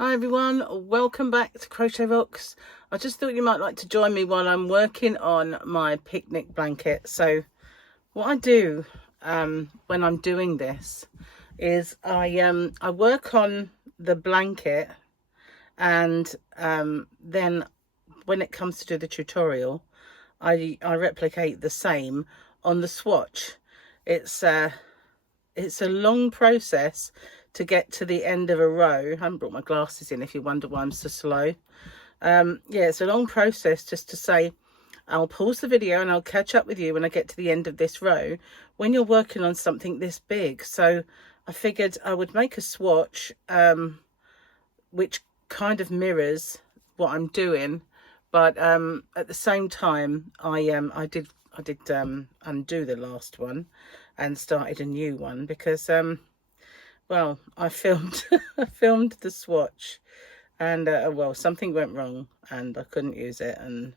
Hi everyone, welcome back to Crochet Rocks. I just thought you might like to join me while I'm working on my picnic blanket. So what I do when I'm doing this is I work on the blanket, and then when it comes to do the tutorial, I replicate the same on the swatch. It's a long process to get to the end of a row. I haven't brought my glasses in if you wonder why I'm so slow. Yeah, it's a long process just to say, I'll pause the video and I'll catch up with you when I get to the end of this row when you're working on something this big. So I figured I would make a swatch which kind of mirrors what I'm doing, but at the same time I did undo the last one and started a new one because well, I filmed I filmed the swatch, and well, something went wrong and I couldn't use it, and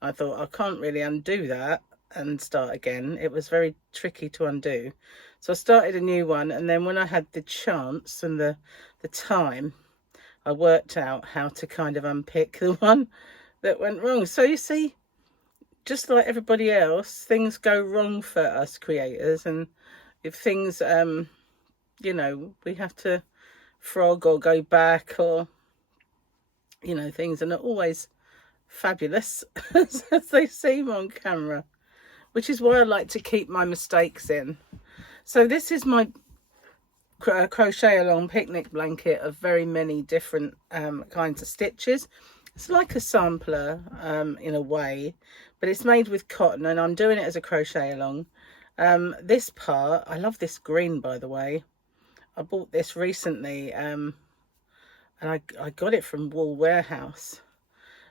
I thought I can't really undo that and start again. It was very tricky to undo, so I started a new one, and then when I had the chance and the time, I worked out how to kind of unpick the one that went wrong. So you see, just like everybody else, things go wrong for us creators, and if things you know, we have to frog or go back, or you know, things are not always fabulous as they seem on camera, which is why I like to keep my mistakes in. So this is my crochet along picnic blanket of very many different kinds of stitches. It's like a sampler in a way, but it's made with cotton, and I'm doing it as a crochet along. This part, I love this green, by the way. I bought this recently, and I got it from Wool Warehouse.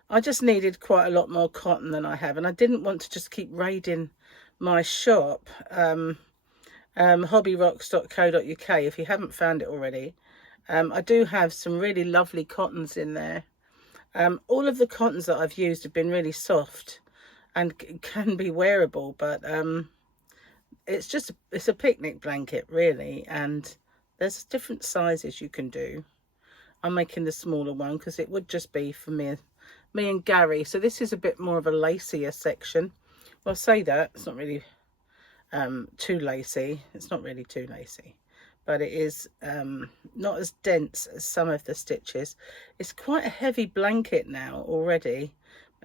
I just needed quite a lot more cotton than I have, and I didn't want to just keep raiding my shop, hobbyrocks.co.uk, if you haven't found it already. I do have some really lovely cottons in there. All of the cottons that I've used have been really soft and can be wearable, but it's a picnic blanket really, and there's different sizes you can do. I'm making the smaller one because it would just be for me and Gary. So this is a bit more of a lacier section. Well, I say that, it's not really too lacy. It's not really too lacy, but it is not as dense as some of the stitches. It's quite a heavy blanket now already.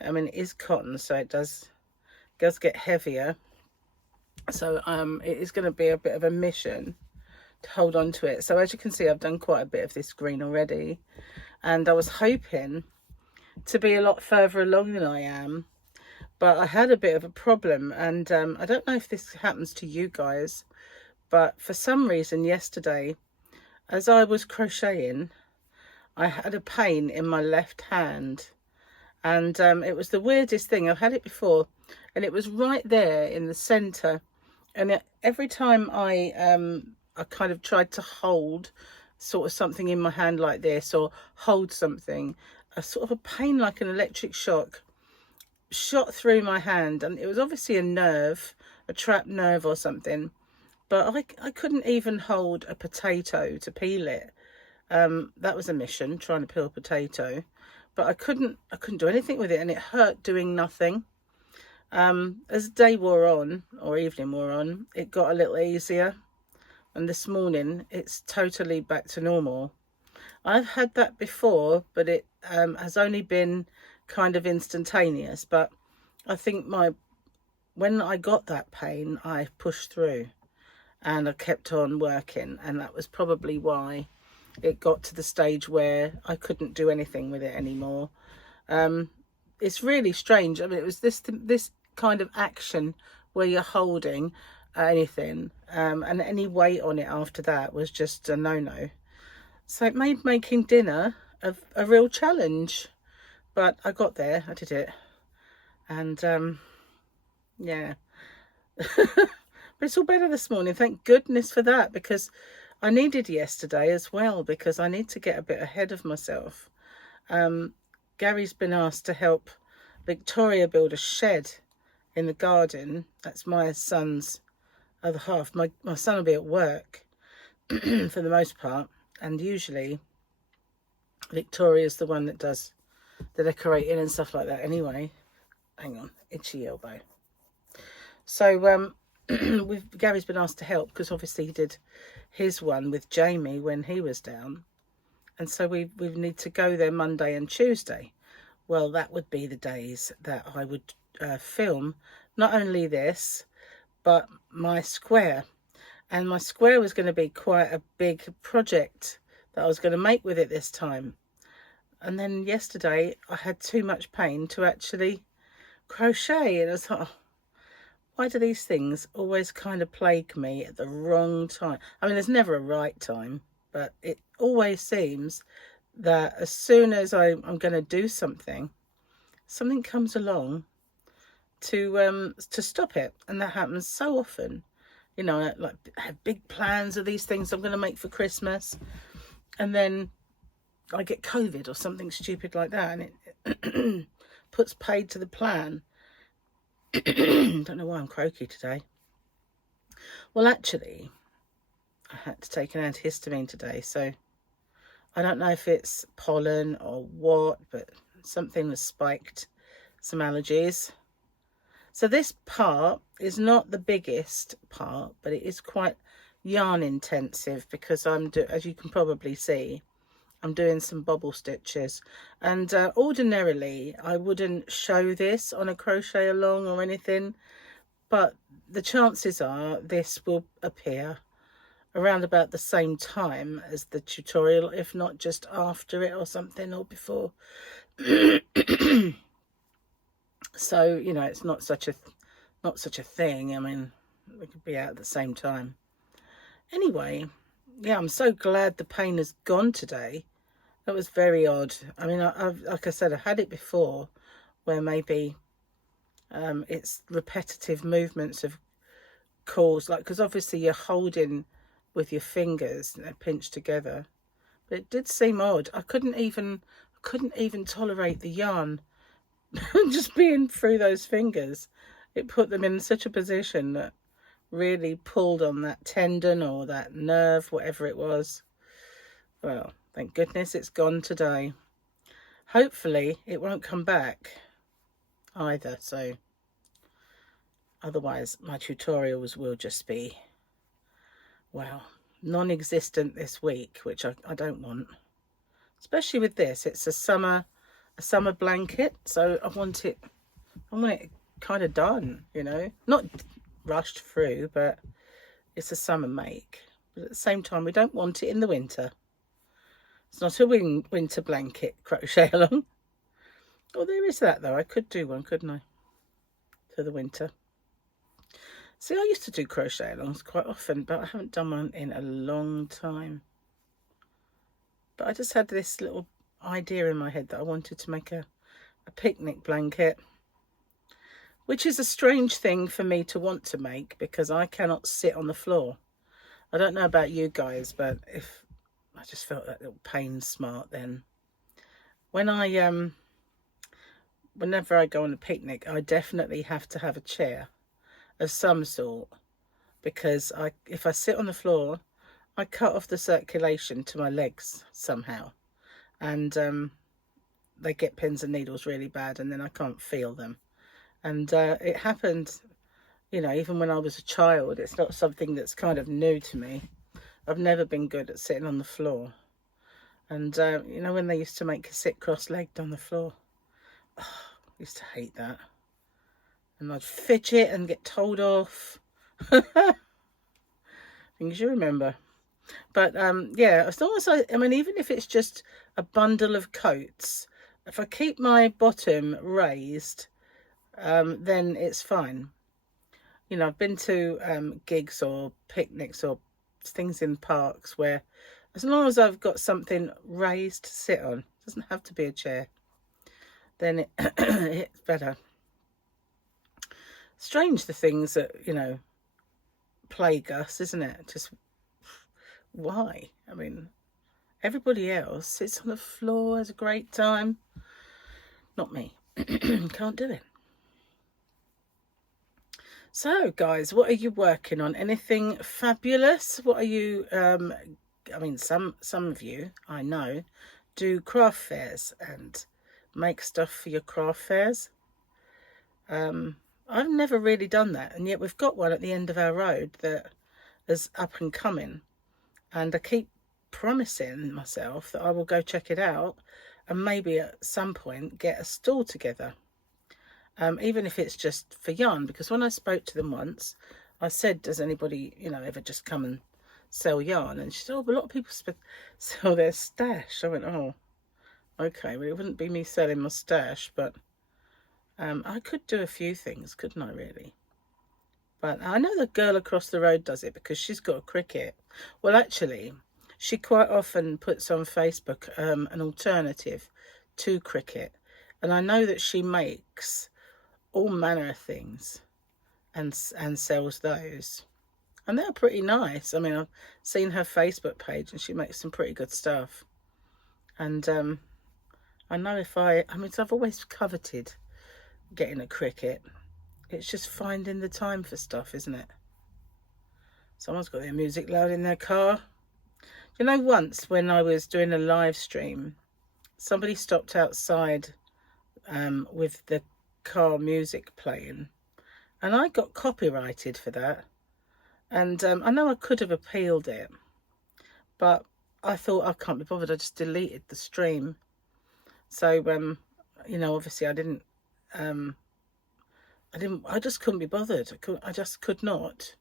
I mean, it is cotton, so it does get heavier. So it is going to be a bit of a mission to hold on to it. So as you can see, I've done quite a bit of this green already, and I was hoping to be a lot further along than I am, but I had a bit of a problem, and I don't know if this happens to you guys, but for some reason yesterday, as I was crocheting, I had a pain in my left hand, and it was the weirdest thing. I've had it before, and it was right there in the center, and every time I kind of tried to hold sort of something in my hand like this, or hold something, a sort of a pain like an electric shock shot through my hand, and it was obviously a nerve, a trapped nerve or something, but I couldn't even hold a potato to peel it. That was a mission, trying to peel a potato, but I couldn't do anything with it, and it hurt doing nothing. As the day wore on, or evening wore on, it got a little easier, and this morning it's totally back to normal. I've had that before, but it has only been kind of instantaneous. But I think when I got that pain, I pushed through and I kept on working, and that was probably why it got to the stage where I couldn't do anything with it anymore. It's really strange. I mean, it was this kind of action where you're holding anything, and any weight on it after that was just a no-no. So it made making dinner a real challenge, but I got there, I did it, and yeah. But it's all better this morning, thank goodness for that, because I needed yesterday as well, because I need to get a bit ahead of myself. Gary's been asked to help Victoria build a shed in the garden. That's my son's other half. My son will be at work for the most part, and usually Victoria's the one that does the decorating and stuff like that anyway. Hang on, itchy elbow. So Gary's been asked to help because obviously he did his one with Jamie when he was down, and so we need to go there Monday and Tuesday. Well, that would be the days that I would film not only this but my square, and my square was going to be quite a big project that I was going to make with it this time. And then yesterday I had too much pain to actually crochet, and I thought, oh, why do these things always kind of plague me at the wrong time? I mean, there's never a right time, but it always seems that as soon as I'm going to do something, something comes along to stop it, and that happens so often. You know, I have big plans of these things I'm going to make for Christmas, and then I get COVID or something stupid like that, and it puts paid to the plan. Don't know why I'm croaky today. Well, actually, I had to take an antihistamine today, so I don't know if it's pollen or what, but something has spiked some allergies. So this part is not the biggest part, but it is quite yarn intensive because as you can probably see, I'm doing some bobble stitches, and ordinarily I wouldn't show this on a crochet along or anything, but the chances are this will appear around about the same time as the tutorial, if not just after it or something, or before. So, you know, it's not such a thing. I mean, we could be out at the same time. Anyway, yeah, I'm so glad the pain has gone today. That was very odd. I mean, like I said, I've had it before where maybe it's repetitive movements of caused, like, because obviously you're holding with your fingers and they're pinched together. But it did seem odd. I couldn't even tolerate the yarn just being through those fingers. It put them in such a position that really pulled on that tendon or that nerve, whatever it was. Well, thank goodness it's gone today. Hopefully it won't come back either, so otherwise my tutorials will just be, well, non-existent this week, which I don't want. Especially with this, it's a summer blanket, so I want it kind of done, you know, not rushed through, but it's a summer make. But at the same time, we don't want it in the winter. It's not a winter blanket crochet along. Oh, there is that though. I could do one, couldn't I? For the winter. See, I used to do crochet alongs quite often, but I haven't done one in a long time. But I just had this little idea in my head that I wanted to make a picnic blanket, which is a strange thing for me to want to make because I cannot sit on the floor. I don't know about you guys, but if I just felt that little pain smart then. When whenever I go on a picnic, I definitely have to have a chair of some sort, because if I sit on the floor, I cut off the circulation to my legs somehow, and they get pins and needles really bad, and then I can't feel them. And it happened, you know, even when I was a child. It's not something that's kind of new to me. I've never been good at sitting on the floor. And, you know, when they used to make us sit cross-legged on the floor, oh, I used to hate that. And I'd fidget and get told off. Things you remember. But, yeah, as long as I mean, even if it's just a bundle of coats, if I keep my bottom raised, then it's fine. You know, I've been to gigs or picnics or things in parks where as long as I've got something raised to sit on, it doesn't have to be a chair, then it's better. Strange the things that, you know, plague us, isn't it? Just why? I mean, everybody else sits on the floor, has a great time. Not me. Can't do it. So, guys, what are you working on? Anything fabulous? What are you, I mean, some of you, I know, do craft fairs and make stuff for your craft fairs. I've never really done that, and yet we've got one at the end of our road that is up and coming, and I keep promising myself that I will go check it out and maybe at some point get a stall together, even if it's just for yarn, because when I spoke to them once, I said, does anybody, you know, ever just come and sell yarn? And she said, oh, but a lot of people sell their stash. I went, oh, okay, well, it wouldn't be me selling my stash, but I could do a few things, couldn't I, really? But I know the girl across the road does it because she's got a Cricut. Well, actually, she quite often puts on Facebook an alternative to Cricut. And I know that she makes all manner of things and sells those. And they're pretty nice. I mean, I've seen her Facebook page and she makes some pretty good stuff. And I know I've always coveted getting a Cricut. It's just finding the time for stuff, isn't it? Someone's got their music loud in their car. You know, once when I was doing a live stream, somebody stopped outside with the car music playing, and I got copyrighted for that. And I know I could have appealed it, but I thought, I can't be bothered. I just deleted the stream. So you know, obviously I just couldn't be bothered. I just could not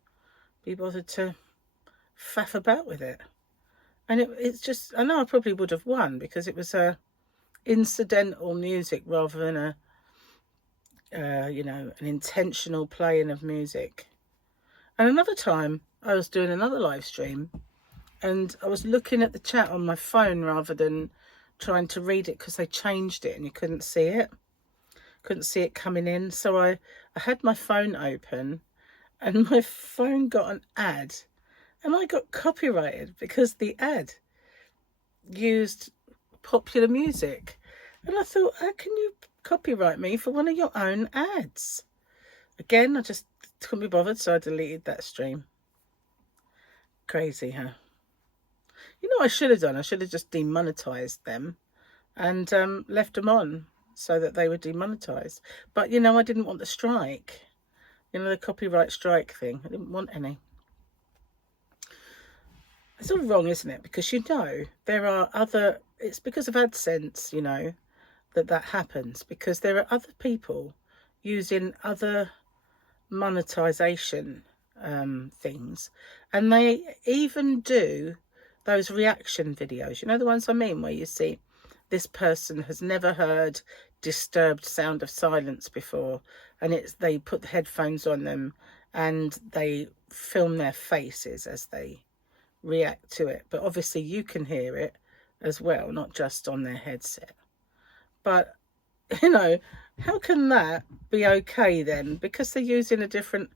be bothered to faff about with it. And it's just, I know I probably would have won because it was a incidental music rather than you know, an intentional playing of music. And another time I was doing another live stream and I was looking at the chat on my phone rather than trying to read it because they changed it and you couldn't see it. Couldn't see it coming in. So I had my phone open and my phone got an ad and I got copyrighted because the ad used popular music. And I thought, how can you copyright me for one of your own ads? Again, I just couldn't be bothered, so I deleted that stream. Crazy, huh? You know what I should have done? I should have just demonetized them and left them on so that they were demonetized. But, you know, I didn't want the strike. You know, the copyright strike thing. I didn't want any. It's all wrong, isn't it? Because, you know, there are other... It's because of AdSense, you know, that happens. Because there are other people using other monetization things. And they even do those reaction videos. You know, the ones I mean, where you see this person has never heard disturbed sound of silence before. And they put the headphones on them and they film their faces as they react to it, but obviously you can hear it as well, not just on their headset. But you know, how can that be okay then? Because they're using a different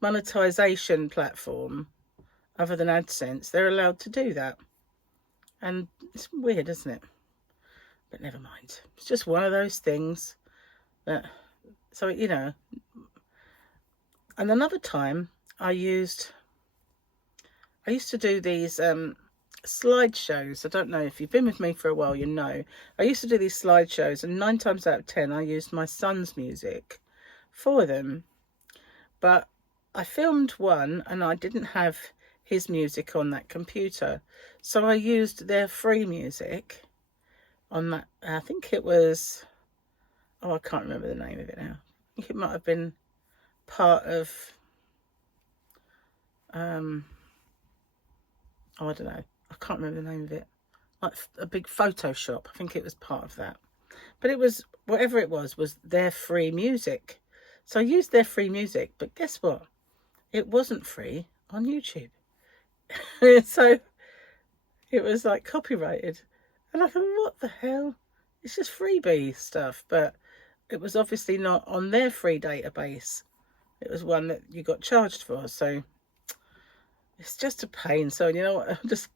monetization platform other than AdSense, they're allowed to do that. And it's weird, isn't it? But never mind, it's just one of those things that, so you know. And another time I used to do these slideshows. I don't know if you've been with me for a while, you know. I used to do these slideshows, and 9 times out of 10 I used my son's music for them. But I filmed one and I didn't have his music on that computer, so I used their free music on that. I think it was, oh, I can't remember the name of it now. I think it might have been part of oh, I don't know. I can't remember the name of it. Like a big Photoshop. I think it was part of that. But it was, whatever it was their free music. So I used their free music. But guess what? It wasn't free on YouTube. So it was like copyrighted. And I thought, what the hell? It's just freebie stuff. But it was obviously not on their free database. It was one that you got charged for. So it's just a pain. So, you know what? I just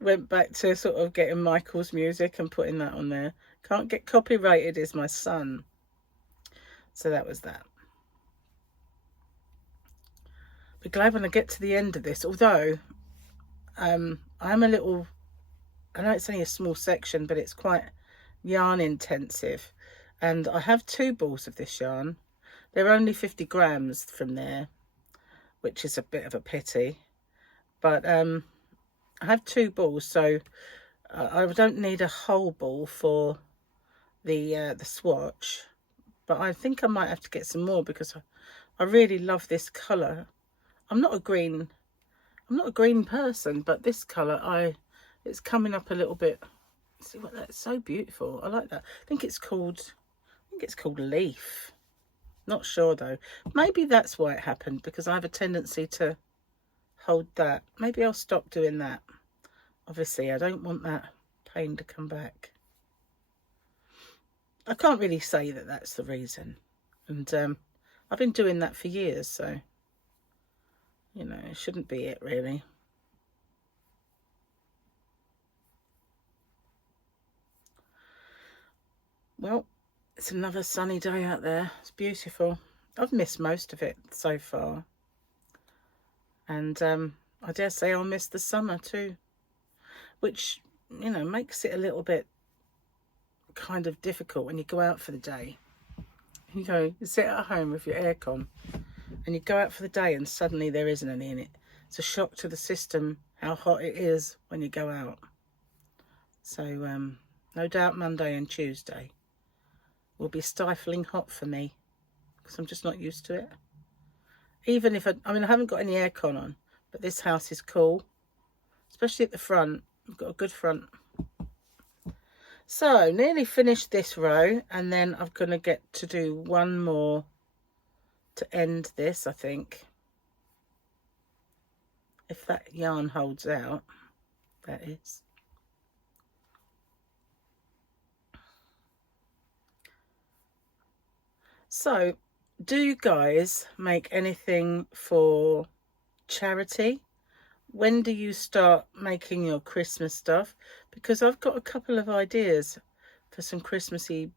went back to sort of getting Michael's music and putting that on there. Can't get copyrighted is my son. So that was that. Be glad when I get to the end of this. Although, I'm a little I know it's only a small section, but it's quite yarn intensive. And I have 2 balls of this yarn. They're only 50 grams from there, which is a bit of a pity. But I have 2 balls, so I don't need a whole ball for the swatch. But I think I might have to get some more because I really love this colour. I'm not a green person, but this colour, it's coming up a little bit. See what, that's so beautiful. I like that. I think it's called Leaf. Not sure though. Maybe that's why it happened, because I have a tendency to hold that. Maybe I'll stop doing that. Obviously, I don't want that pain to come back. I can't really say that that's the reason. And I've been doing that for years, so, you know, it shouldn't be it really. Well, it's another sunny day out there. It's beautiful. I've missed most of it so far. And I dare say I'll miss the summer too. Which, you know, makes it a little bit kind of difficult when you go out for the day. You sit at home with your aircon and you go out for the day and suddenly there isn't any in it. It's a shock to the system how hot it is when you go out. So no doubt Monday and Tuesday will be stifling hot for me because I'm just not used to it. Even if I haven't got any aircon on, but this house is cool, especially at the front. I've got a good front. So nearly finished this row, and then I'm going to get to do one more to end this, I think. If that yarn holds out, that is. So, do you guys make anything for charity? When do you start making your Christmas stuff? Because I've got a couple of ideas for some Christmassy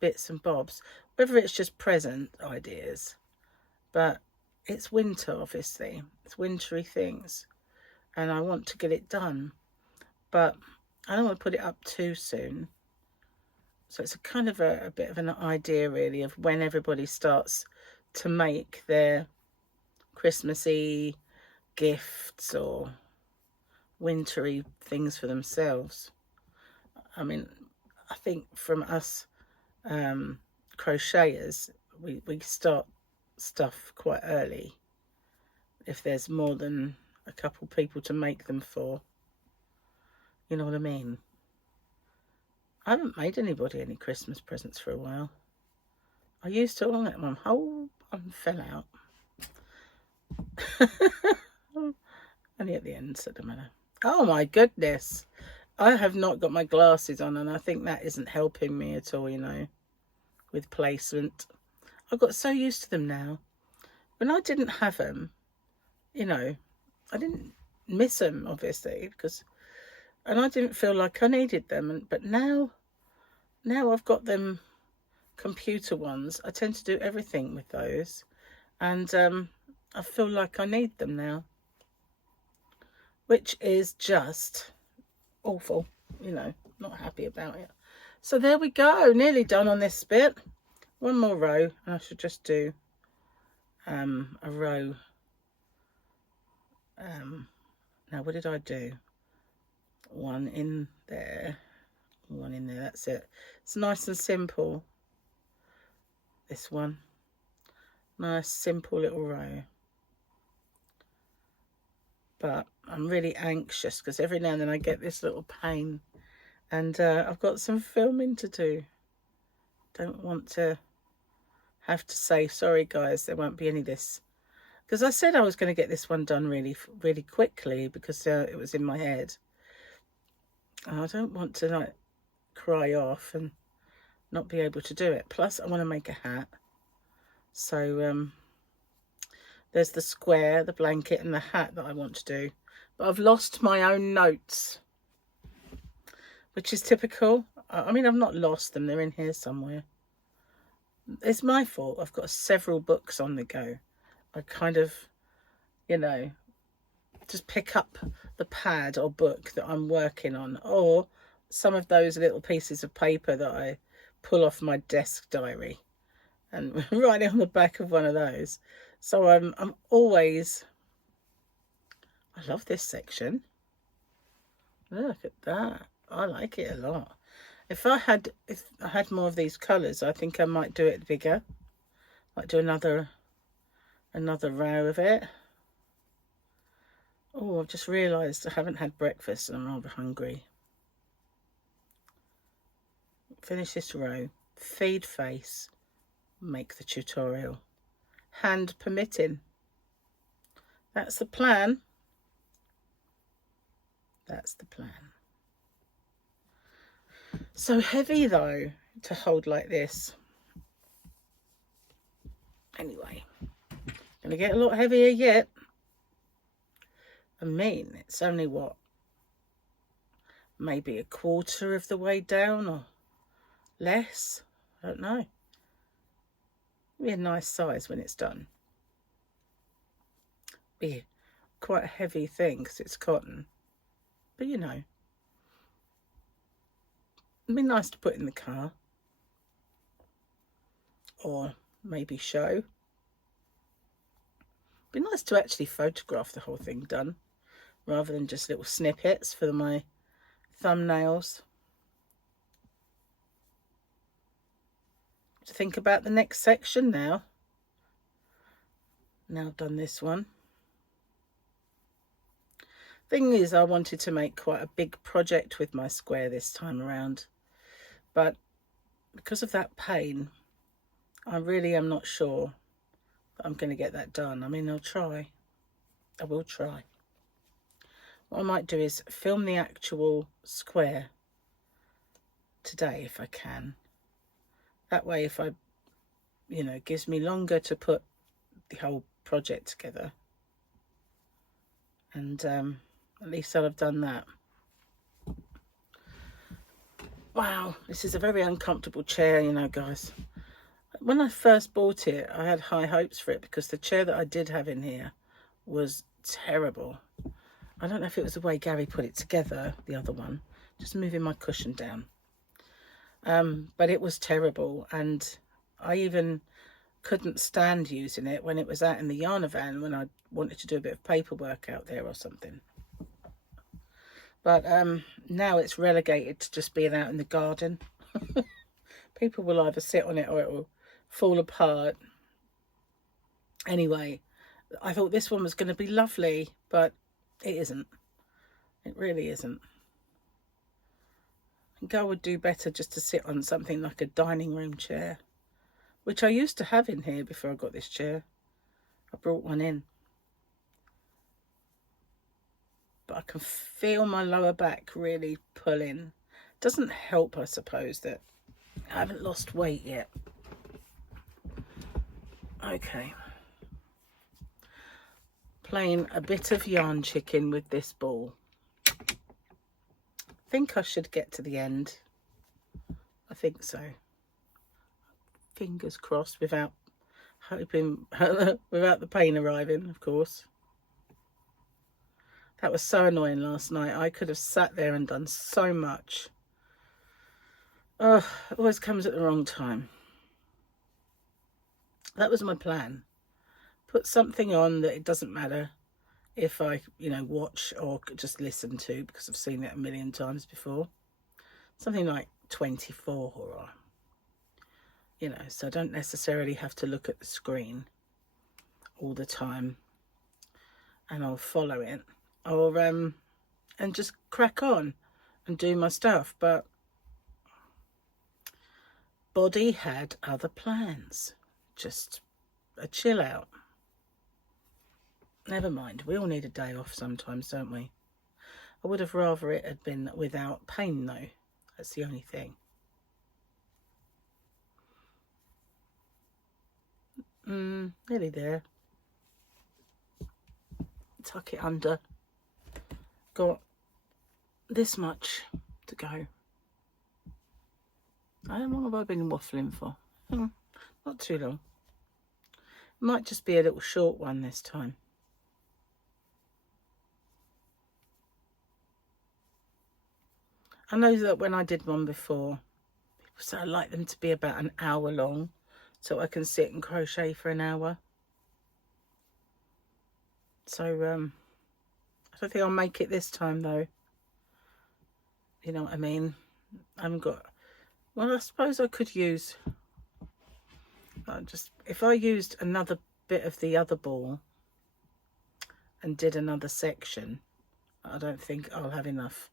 bits and bobs. Whether it's just present ideas. But it's winter, obviously. It's wintry things. And I want to get it done. But I don't want to put it up too soon. So it's a kind of a bit of an idea, really, of when everybody starts to make their Christmassy gifts or wintry things for themselves. I mean, I think from us crocheters, we start stuff quite early if there's more than a couple people to make them for. You know what I mean? I haven't made anybody any Christmas presents for a while. I used to on that one. Oh, I fell out. Only at the end, so it doesn't matter. Oh my goodness. I have not got my glasses on, and I think that isn't helping me at all, you know, with placement. I've got so used to them now. When I didn't have them, you know, I didn't miss them, obviously, and I didn't feel like I needed them. But now I've got them computer ones. I tend to do everything with those, and I feel like I need them now, which is just awful, you know, not happy about it. So there we go, nearly done on this bit. One more row, and I should just do a row. Now what did I do? One in there, one in there, that's it. It's nice and simple, this one. Nice simple little row. But I'm really anxious because every now and then I get this little pain, and I've got some filming to do. Don't want to have to say, sorry guys, there won't be any of this, because I said I was going to get this one done really quickly because it was in my head. And I don't want to like cry off and not be able to do it. Plus I want to make a hat. So there's the square, the blanket, and the hat that I want to do. But I've lost my own notes, which is typical. I mean, I've not lost them. They're in here somewhere. It's my fault. I've got several books on the go. I kind of, you know, just pick up the pad or book that I'm working on, or some of those little pieces of paper that I pull off my desk diary and write it on the back of one of those. So I'm always, I love this section. Look at that. I like it a lot. If I had more of these colours, I think I might do it bigger. Might do another row of it. Oh, I've just realised I haven't had breakfast and I'm rather hungry. Finish this row. Feed face. Make the tutorial. Hand permitting. That's the plan. That's the plan. So heavy though to hold like this. Anyway, gonna get a lot heavier yet. I mean, it's only what, maybe a quarter of the way down or less. I don't know. It'll be a nice size when it's done. Be quite a heavy thing because it's cotton, but you know, it'd be nice to put in the car or maybe show. Be nice to actually photograph the whole thing done rather than just little snippets for my thumbnails. To think about the next section now. Now I've done this one. Thing is, I wanted to make quite a big project with my square this time around, but because of that pain, I really am not sure that I'm going to get that done. I mean, I'll try. I will try. What I might do is film the actual square today if I can. That way, if I, you know, it gives me longer to put the whole project together. And at least I'll have done that. Wow, this is a very uncomfortable chair, you know, guys. When I first bought it, I had high hopes for it because the chair that I did have in here was terrible. I don't know if it was the way Gary put it together, the other one. Just moving my cushion down. But it was terrible, and I even couldn't stand using it when it was out in the Yarny van when I wanted to do a bit of paperwork out there or something. But now it's relegated to just being out in the garden. People will either sit on it or it will fall apart. Anyway, I thought this one was going to be lovely, but it isn't. It really isn't. I think I would do better just to sit on something like a dining room chair, which I used to have in here before I got this chair. I brought one in. But I can feel my lower back really pulling. Doesn't help, I suppose, that I haven't lost weight yet. Okay. Playing a bit of yarn chicken with this ball. I think I should get to the end. I think so. Fingers crossed, without hoping, without the pain arriving, of course. That was so annoying last night. I could have sat there and done so much. Oh, it always comes at the wrong time. That was my plan. Put something on that it doesn't matter if I, you know, watch or just listen to, because I've seen it a million times before. Something like 24 or, you know, so I don't necessarily have to look at the screen all the time, and I'll follow it, or and just crack on and do my stuff. But body had other plans, just a chill out. Never mind, we all need a day off sometimes, don't we? I would have rather it had been without pain though. That's the only thing. Nearly there. Tuck it under. Got this much to go. How long have I been waffling for? Not too long. Might just be a little short one this time. I know that when I did one before, people said I like them to be about an hour long, so I can sit and crochet for an hour. So I don't think I'll make it this time though. You know what I mean? I haven't got, well, I suppose I could use, if I used another bit of the other ball and did another section, I don't think I'll have enough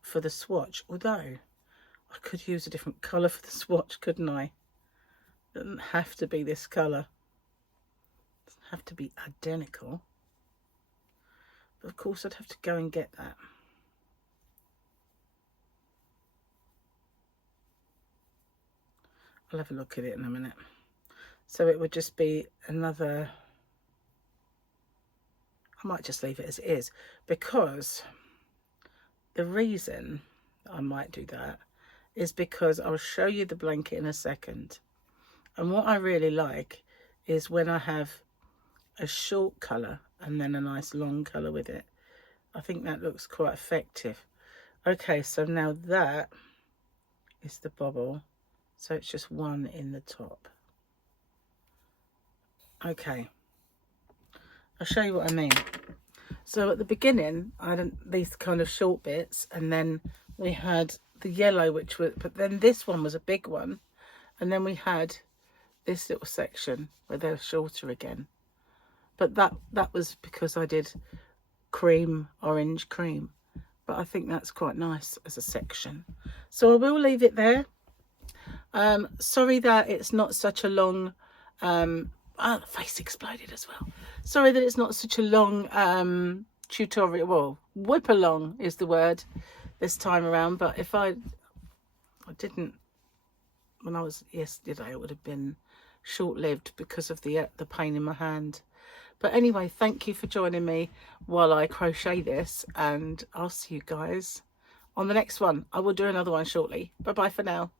for the swatch. Although I could use a different colour for the swatch, couldn't I? It doesn't have to be this colour. It doesn't have to be identical. But of course I'd have to go and get that. I'll have a look at it in a minute. So it would just be another, I might just leave it as it is, because the reason I might do that is because I'll show you the blanket in a second. And what I really like is when I have a short colour and then a nice long colour with it. I think that looks quite effective. Okay, so now that is the bobble. So it's just one in the top. Okay, I'll show you what I mean. So at the beginning, I had these kind of short bits, and then we had the yellow, which was, but then this one was a big one, and then we had this little section where they're shorter again. But that was because I did cream, orange cream. But I think that's quite nice as a section. So I will leave it there. Sorry that it's not such a long, the face exploded as well. Sorry that it's not such a long tutorial. Well, WIP along is the word this time around. But if I didn't, when I was yesterday, it would have been short-lived because of the pain in my hand. But anyway, thank you for joining me while I crochet this, and I'll see you guys on the next one. I will do another one shortly. Bye bye for now.